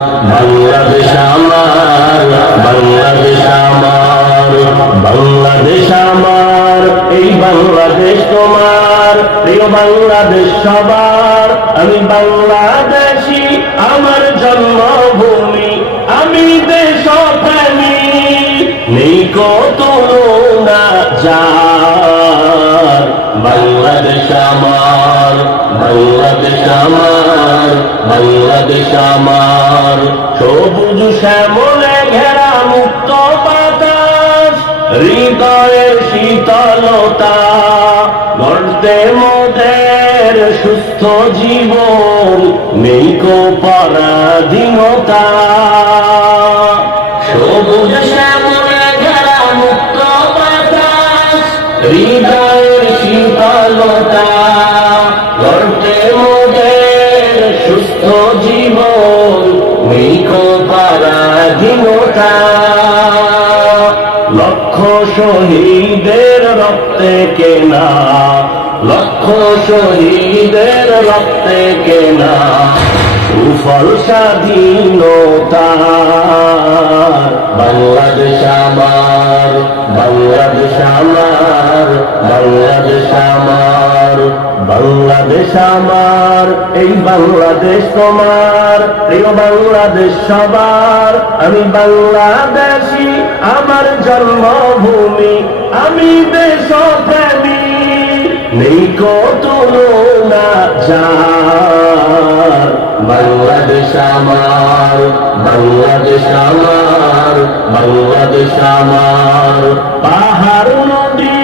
বাংলাদেশ আমার, বাংলাদেশ আমার, বাংলাদেশ আমার, এই বাংলাদেশ তোমার, প্রিয় বাংলাদেশ সবার। আমি বাংলাদেশী, আমার জন্মভূমি, আমি দেশপ্রেমী, নেই কত তুলনা যার। বাংলাদেশ আমার, বাংলাদেশ আমার, বাংলাদেশ আমার, সবুজ শ্যামলে ঘেরা মুক্ত বাতাস, হৃদয়ের শীতলতা, গর্তে মোদের সুস্থ জীবন, নেই কো পরাধীনতা। সবুজ শ্যামলে ঘেরা মুক্ত বাতাস, হৃদয়ের শীতলতা, গর্তে মোদের সুস্থ জীবন, নেই কো পরাধীনতা। লক্ষ শহীদের রক্তে কেনা, লক্ষ শহীদের রক্তে কেনা, সুফল স্বাধীনতা। বাংলাদেশ আমার, বাংলাদেশ আমার, বাংলাদেশ আমার, বাংলাদেশ আমার, এই বাংলাদেশ তোমার, প্রিয় বাংলাদেশ সবার। আমি বাংলাদেশী, আমার জন্মভূমি, আমি দেশপ্রেমী, নেই কো তুলনা যার। বাংলাদেশ আমার, বাংলাদেশ আমার, বাংলাদেশ আমার, পাহাড় নদী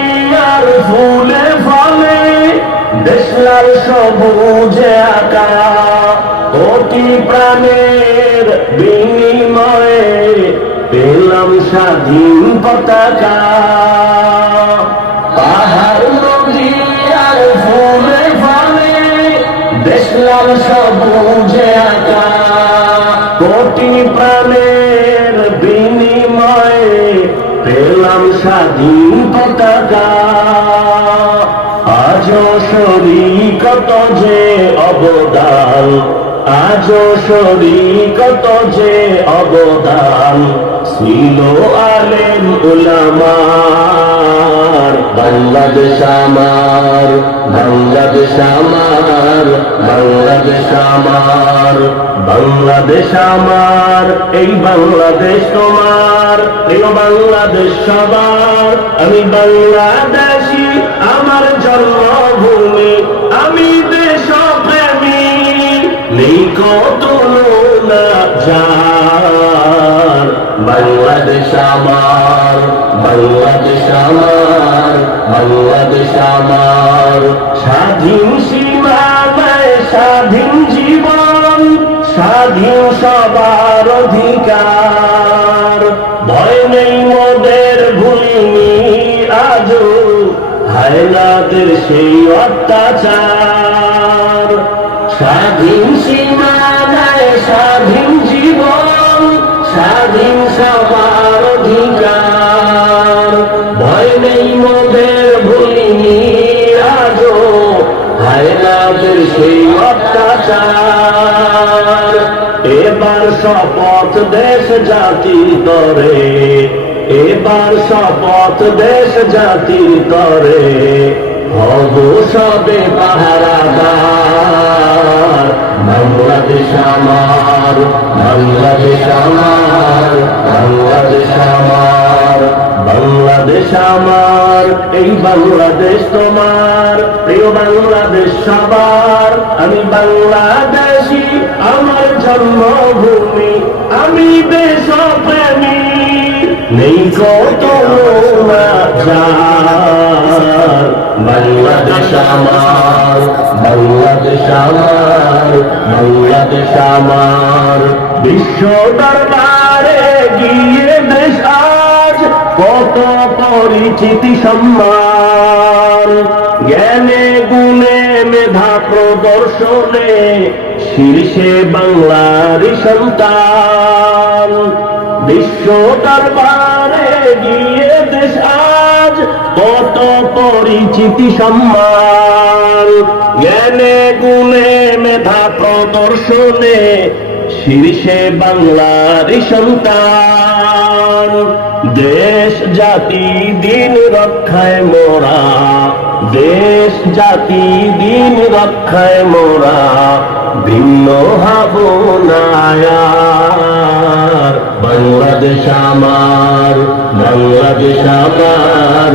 আর ফুলে ফলে, দেশ লাল সবুজে আঁকা, কোটি প্রাণের বিনিময়ে পেলাম স্বাধীন পতাকা। পাহাড় নদী আর ফুলে ফলে, দেশ লাল সবুজে আঁকা, কোটি প্রাণের বিনিময়ে পেলাম স্বাধীন পতাকা। আজও শরীকত যে অবদান, আজও শরীকত যে অবদান, ছিল আলেম উলামার। বাংলাদেশ আমার, বাংলাদেশ আমার, বাংলাদেশ আমার, বাংলাদেশ আমার, এই বাংলাদেশ তোমার, প্রিয় বাংলাদেশ সবার। আমি বাংলাদেশী, আমার জন্মভূমি, আমি দেশপ্রেমী, নেই কো তুলনা যার। বাংলাদেশ আমার, বাংলাদেশ আমার, বাংলাদেশ আমার, স্বাধীন সীমানায় স্বাধীন জীবন, স্বাধীন সবার অধিকার। ভয় নেই মোদের, ভুলিনি আজও হায়নাদের সেই অত্যাচার। স্বাধীন সীমানায় স্বাধীন জীবন, স্বাধীন সবার অধিকার। ভয় নেই মোদের, ভুলিনি আজও হায়নাদের সেই অত্যাচার। এবার শপথ দেশ জাতির তরে, এবার শপথ দেশ জাতির তরে, হব সবে পাহারাদার। বাংলাদেশ আমার, বাংলাদেশ আমার, বাংলাদেশ আমার, বাংলাদেশ আমার, এই বাংলাদেশ তোমার, প্রিয় বাংলাদেশ সবার। আমি বাংলাদেশী, আমার জন্মভূমি, আমি দেশপ্রেমী, নেই কো তুলনা যার। বাংলাদেশ আমার, বাংলাদেশ আমার, বাংলাদেশ আমার, বিশ্ব দরবারে গিয়ে দেশ আজ কত পরিচিতি সম্মান। জ্ঞানে গুণে মেধা প্রদর্শনে শীর্ষে বাংলার সন্তান। বিশ্ব দরবারে গিয়ে দেশ আজ কত পরিচিতি সম্মান। জ্ঞানে গুণে মেধা প্রদর্শনে শীর্ষে বাংলার সন্তান, দেশ জাতি দিন রক্ষায় মোরা, দেশ জাতি দিন রক্ষায় মোরা, ভিন্ন হব না আর। বাংলাদেশ আমার, বাংলাদেশ আমার।